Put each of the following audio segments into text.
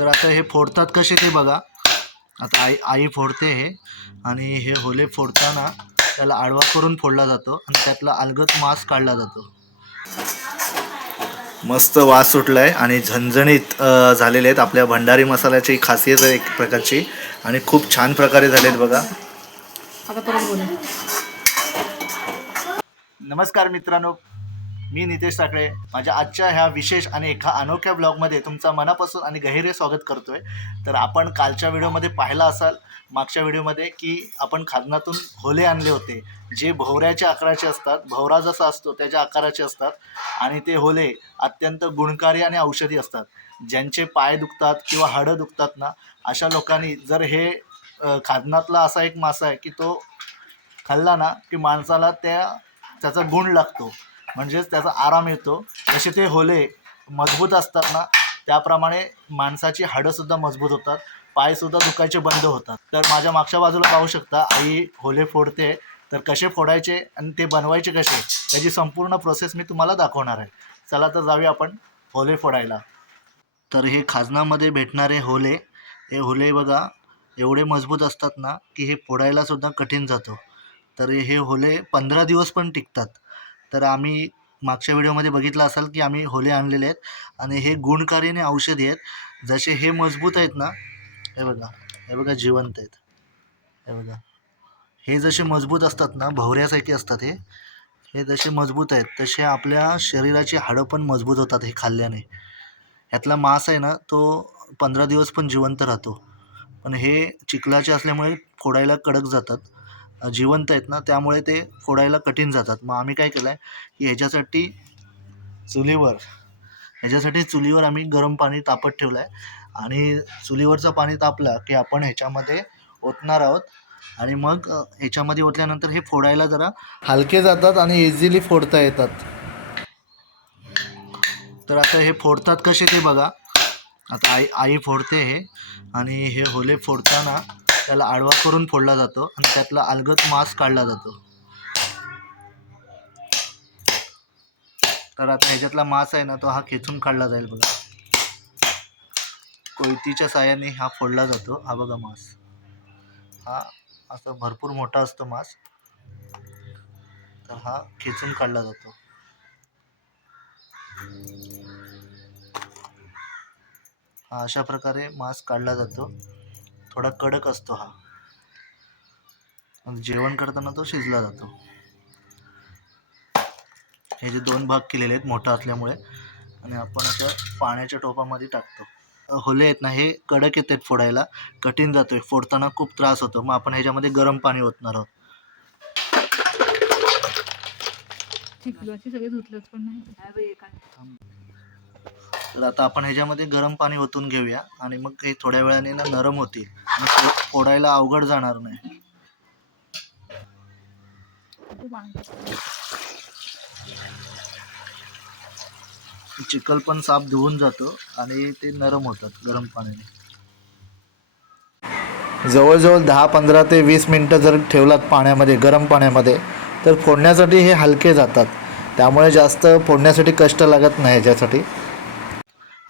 तर आता हे फोडतात कसे ते बघा. आता आई आई फोडते हे आणि हे होले फोडताना त्याला आडवा करून फोडला जातो आणि त्यातला अलगद मांस काढला जातो. मस्त वास सुटलाय आणि झणझणीत झालेले आहेत आपल्या भंडारी मसाल्याची खासियत आहे एक प्रकारची आणि खूप छान प्रकारे झालेत बघा. आता परत बोला. नमस्कार मित्रांनो. मी नितेश साखळे. माझ्या आजच्या ह्या विशेष आणि एका अनोख्या ब्लॉगमध्ये तुमचा मनापासून आणि गहिरे स्वागत करतोय. तर आपण कालच्या व्हिडिओमध्ये पाहिला असाल मागच्या व्हिडिओमध्ये की आपण खाजनातून होले आणले होते. जे भोवऱ्याच्या आकाराचे असतात भोवरा जसा असतो त्याच्या आकाराचे असतात. आणि ते होले अत्यंत गुणकारी आणि औषधी असतात. ज्यांचे पाय दुखतात किंवा हाडं दुखतात ना अशा लोकांनी जर हे अ, खाजनातला असा एक मासा आहे की तो खाल्ला ना की माणसाला त्या त्याचा गुण लागतो. म्हणजेच त्याचा आराम येतो. जसे ते होले मजबूत असतात ना त्याप्रमाणे माणसाची हाडंसुद्धा मजबूत होतात. पायसुद्धा दुखायचे बंद होतात. तर माझ्या मागच्या बाजूला पाहू शकता आई होले फोडते. तर कसे फोडायचे आणि ते बनवायचे कसे त्याची संपूर्ण प्रोसेस मी तुम्हाला दाखवणार आहे. चला तर जाऊया आपण होले फोडायला. तर हे खाजनामध्ये भेटणारे होले हे होले बघा एवढे मजबूत असतात ना की हे फोडायलासुद्धा कठीण जातो. तर हे होले पंधरा दिवस पण टिकतात. तर आम्ही मागच्या व्हिडिओमध्ये बघितलं असाल की आम्ही होले आणलेले आहेत आणि हे गुणकारीने औषधी आहेत. जसे हे मजबूत आहेत ना हे बघा हे बघा जिवंत आहेत. हे बघा. हे जसे मजबूत असतात ना भवऱ्यासारखे असतात हे हे जसे मजबूत आहेत तसे आपल्या शरीराची हाडं पण मजबूत होतात हे खाल्ल्याने. ह्यातला मांस आहे ना तो पंधरा दिवस पण जिवंत राहतो. पण हे चिखलाचे असल्यामुळे फोडायला कडक जातात. जिवंत आहेत ना त्यामुळे ते फोडायला कठीण जातात. मग आम्ही काय केलं आहे की ह्याच्यासाठी चुलीवर ह्याच्यासाठी चुलीवर आम्ही गरम पाणी तापत ठेवलं आहे आणि चुलीवरचं पाणी तापलं की आपण ह्याच्यामध्ये ओतणार आहोत. आणि मग ह्याच्यामध्ये ओतल्यानंतर हे फोडायला जरा हलके जातात आणि इझिली फोडता येतात. तर आता हे फोडतात कसे ते बघा. आता आई आई फोडते हे. आणि हे होले फोडताना त्याला आडवा करून फोडला जातो आणि त्यातला अलगद मांस काढला जातो. तर आता ह्याच्यातला मांस आहे ना तो हा खेचून काढला जाईल बघा. कोयतीच्या साह्याने हा फोडला जातो हा बघा मांस. हा असा भरपूर मोठा असतो मांस. तर हा खेचून काढला जातो. हा अशा प्रकारे मांस काढला जातो. थोडा कडक असतो हा. म्हणजे जेवण करताना तो शिजला जातो. हे जे दोन भाग केलेले आहेत मोठा असल्यामुळे आणि आपण असं पाण्याच्या टोपामध्ये टाकतो. होले आहेत ना हे कडक येत आहेत फोडायला. कठीण जातोय फोडताना खूप त्रास होतो. मग आपण ह्याच्यामध्ये गरम पाणी ओतणार आहोत. सगळे धुतलंच पण नाही. तर आता आपण ह्याच्यामध्ये गरम पाणी ओतून घेऊया. आणि मग हे थोड्या वेळाने ना नरम होतील. आणि फोडायला अवघड जाणार नाही. चिखल पण साफ धुवून जातो आणि ते नरम होतात गरम पाण्याने. जवळजवळ दहा पंधरा ते वीस मिनटं जर ठेवलात पाण्यामध्ये गरम पाण्यामध्ये तर फोडण्यासाठी हे हलके जातात. त्यामुळे जास्त फोडण्यासाठी कष्ट लागत नाही ह्याच्यासाठी.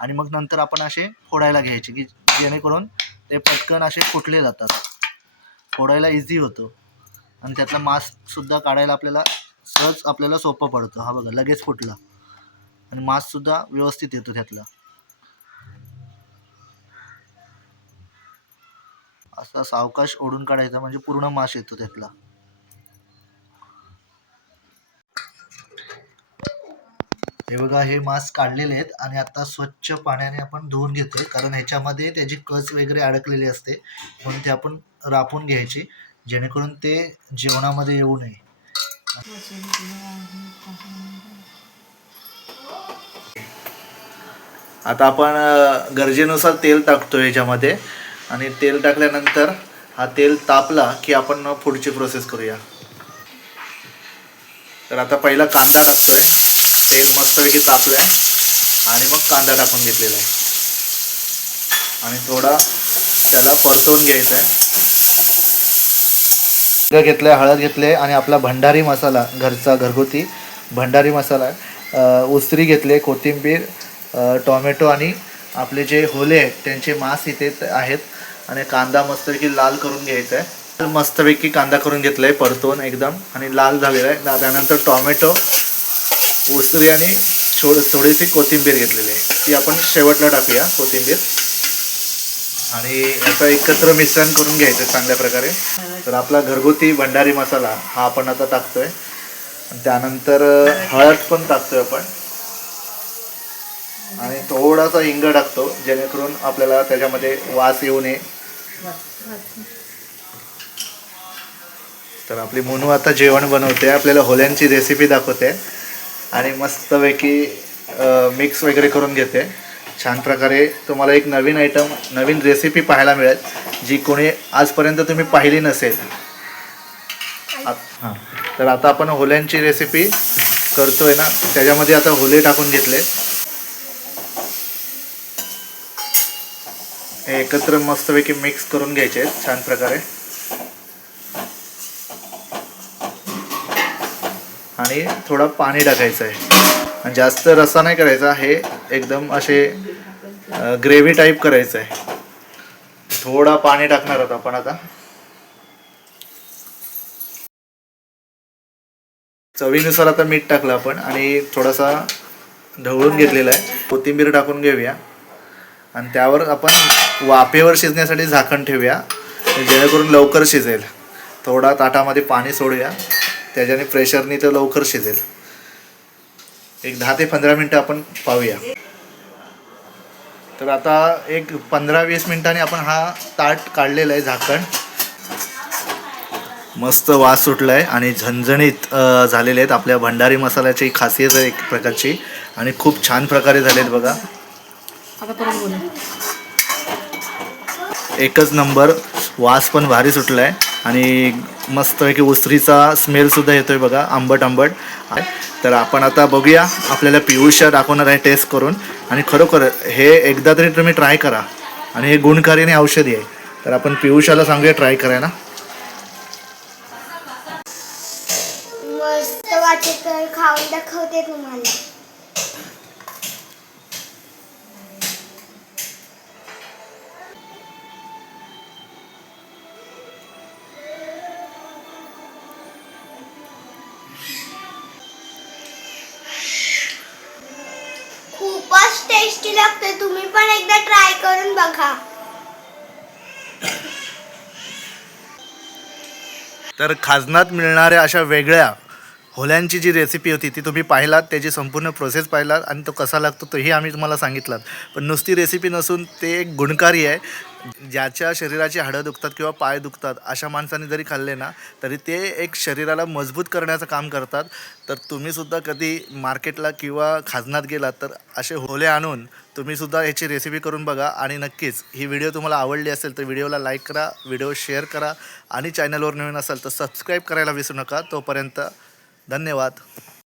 आणि मग नंतर आपण असे फोडायला घ्यायचे की जेणेकरून ते पटकन असे फुटले जातात. फोडायला इझी होतो. आणि त्यातला मास्कसुद्धा काढायला आपल्याला सहज आपल्याला सोपं पडतं. हा बघा लगेच फुटला. आणि मास्कसुद्धा व्यवस्थित येतो त्यातला. असा सावकाश ओढून काढायचा म्हणजे पूर्ण मास येतो त्यातला. हे बघा हे मास्क काढलेले आहेत आणि आता स्वच्छ पाण्याने आपण धुवून घेतोय. कारण ह्याच्यामध्ये त्याची कच वगैरे अडकलेली असते. म्हणून ते आपण रापून घ्यायची. जेणेकरून ते जेवणामध्ये येऊ नये. आता आपण गरजेनुसार तेल टाकतो ह्याच्यामध्ये. आणि तेल टाकल्यानंतर हा तेल तापला की आपण पुढची प्रोसेस करूया. तर आता पहिला कांदा टाकतोय. तेल मस्तपैकी तापलं आहे आणि मग कांदा टाकून घेतलेला आहे. आणि थोडा त्याला परतवून घ्यायचा आहे. घेतलं हळद घेतले आणि आपला भंडारी मसाला घरचा घरगुती भंडारी मसाला अ, उसरी घेतले कोथिंबीर टोमॅटो आणि आपले जे होले आहेत त्यांचे मांस इथे आहेत. आणि कांदा मस्तपैकी लाल करून घ्यायचा आहे. तर मस्तपैकी कांदा करून घेतला आहे परतून एकदम. आणि लाल झालेला आहे. दा- त्यानंतर टॉमॅटो उसरी आणि थोड थोडीशी कोथिंबीर घेतलेली आहे. ती आपण शेवटला टाकूया कोथिंबीर. आणि याचं एकत्र मिश्रण करून घ्यायचं चांगल्या प्रकारे. तर आपला घरगुती भंडारी मसाला हा आपण आता टाकतोय. त्यानंतर हळद पण टाकतोय आपण. आणि थोडासा हिंग टाकतो जेणेकरून आपल्याला त्याच्यामध्ये वास येऊ नये. तर आपली मोनू आता जेवण बनवते. आपल्याला होल्यांची रेसिपी दाखवते. आणि मस्तपैकी मिक्स वगैरे करून घेते. छान प्रकारे तुम्हाला एक नवीन आयटम नवीन रेसिपी पाहायला मिळेल जी कोणी आजपर्यंत तुम्ही पाहिली नसेल. हां. तर आता आपण होल्यांची रेसिपी करतोय ना त्याच्यामध्ये आता होले टाकून घेतले. हे एकत्र मस्तपैकी मिक्स करून घ्यायचे आहेत छान प्रकारे. आणि थोडं पाणी टाकायचं आहे. जास्त रस्सा नाही करायचा हे एकदम असे ग्रेव्ही टाईप करायचं आहे. थोडा पाणी टाकणार आहोत आपण आता. चवीनुसार आता मीठ टाकलं आपण आणि थोडासा ढवळून घेतलेला आहे. कोथिंबीर टाकून घेऊया. आणि त्यावर आपण वाफेवर शिजण्यासाठी झाकण ठेवूया. जेणेकरून लवकर शिजेल. थोडा ताटामध्ये पाणी सोडूया. त्याच्याने प्रेशरने ते लवकर शिजेल. एक दहा ते पंधरा मिनटं आपण पाहूया. तर आता एक पंधरा वीस मिनिटांनी आपण हा ताट काढलेला आहे झाकण. मस्त वास सुटला आहे आणि झणझणीत झालेले आहेत आपल्या भंडारी मसाल्याची खासियत आहे एक प्रकारची. आणि खूप छान प्रकारे बघा. आता परत बोला. एकच नंबर. वास पण भारी सुटला आहे आणि मस्तपैकी उसरीचा स्मेलसुद्धा येतो आहे बघा आंबट आंबट. तर आपण आता बघूया आपल्याला पियुषा दाखवणार आहे टेस्ट करून. आणि खरोखर हे एकदा तरी तुम्ही ट्राय करा. आणि हे गुणकारी आणि औषधी आहे. तर आपण पियुषाला सांगूया ट्राय करायला. मस्त वाटते तर खाऊन दाखवते तुम्हाला. टेस्टी लागते तुम्ही पण एकदा ट्राय करून बघा. तर खाजनात मिळणाऱ्या अशा वेगळ्या होल्यांची जी रेसिपी होती ती तुम्ही पाहिलात त्याची संपूर्ण प्रोसेस पाहिलात आणि तो कसा लागतो तोही आम्ही तुम्हाला सांगितलात. पण नुसती रेसिपी नसून ते एक गुणकारी आहे. ज्याच्या शरीराची हाडं दुखतात किंवा पाय दुखतात अशा माणसांनी जरी खाल्ले ना तरी ते एक शरीराला मजबूत करण्याचं काम करतात. तर तुम्हीसुद्धा कधी मार्केटला किंवा खाजनात गेलात तर असे होले आणून तुम्हीसुद्धा याची रेसिपी करून बघा. आणि नक्कीच ही व्हिडिओ तुम्हाला आवडली असेल तर व्हिडिओला लाईक करा व्हिडिओ शेअर करा. आणि चॅनलवर नवीन असाल तर सबस्क्राईब करायला विसरू नका. तोपर्यंत धन्यवाद.